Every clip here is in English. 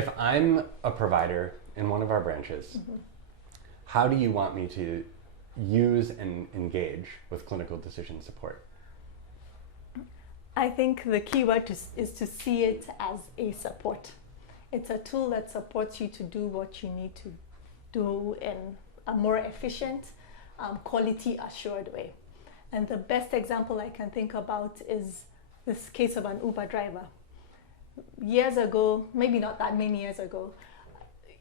If I'm a provider in one of our branches, how do you want me to use and engage with clinical decision support? I think the key word is to see it as a support. It's a tool that supports you to do what you need to do in a more efficient, quality assured way. And the best example I can think about is this case of an Uber driver. Years ago, maybe not that many years ago,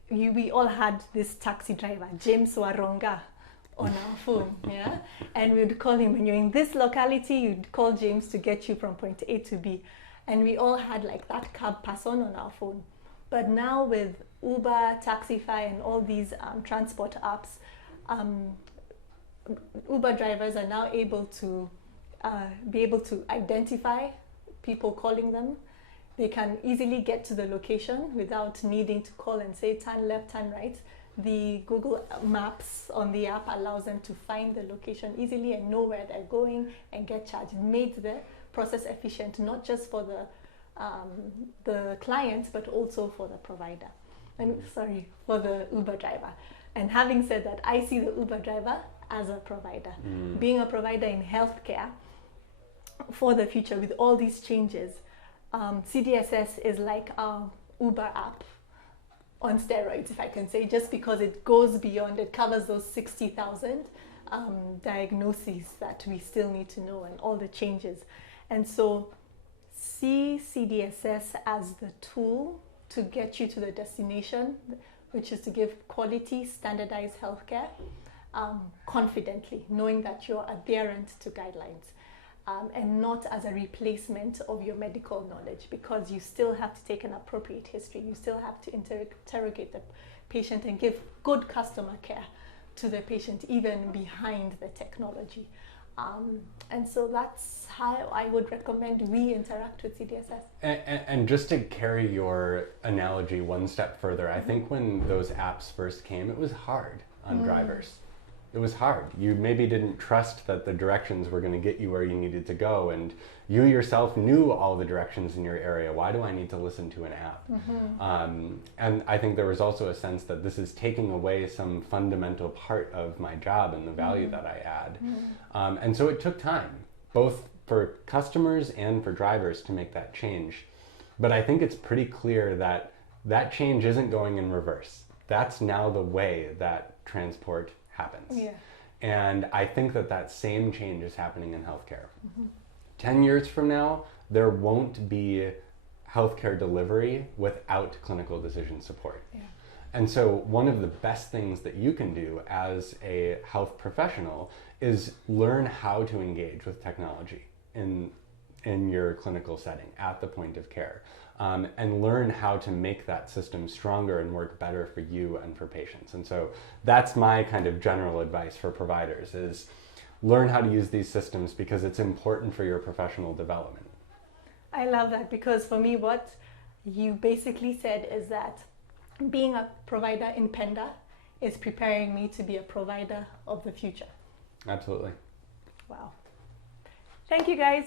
we all had this taxi driver, James Waronga, on our phone, yeah? And we would call him. When you're in this locality, you'd call James to get you from point A to B. And we all had like that cab person on our phone. But now with Uber, Taxify, and all these transport apps, Uber drivers are now able to be able to identify people calling them. They can easily get to the location without needing to call and say turn left, turn right. The Google Maps on the app allows them to find the location easily and know where they're going and get charged. It made the process efficient, not just for the client, but also for the provider. And for the Uber driver. And having said that, I see the Uber driver as a provider. Being a provider in healthcare for the future with all these changes, CDSS is like our Uber app on steroids, if I can say, just because it goes beyond, it covers those 60,000 diagnoses that we still need to know and all the changes. And so see CDSS as the tool to get you to the destination, which is to give quality, standardized healthcare confidently, knowing that you're adherent to guidelines. And not as a replacement of your medical knowledge, because you still have to take an appropriate history. You still have to interrogate the patient and give good customer care to the patient, even behind the technology. And so that's how I would recommend we interact with CDSS. And just to carry your analogy one step further, I think when those apps first came, it was hard on drivers. It was hard. You maybe didn't trust that the directions were going to get you where you needed to go, and you yourself knew all the directions in your area. Why do I need to listen to an app? And I think there was also a sense that this is taking away some fundamental part of my job and the value that I add. And so it took time, both for customers and for drivers, to make that change. But I think it's pretty clear that that change isn't going in reverse. That's now the way that transport happens. And I think that that same change is happening in healthcare. 10 years from now, there won't be healthcare delivery without clinical decision support. And so one of the best things that you can do as a health professional is learn how to engage with technology in your clinical setting at the point of care. And learn how to make that system stronger and work better for you and for patients. And so that's my kind of general advice for providers, is learn how to use these systems because it's important for your professional development. I love that, because for me what you basically said is that being a provider in Penda is preparing me to be a provider of the future. Absolutely. Wow. Thank you guys.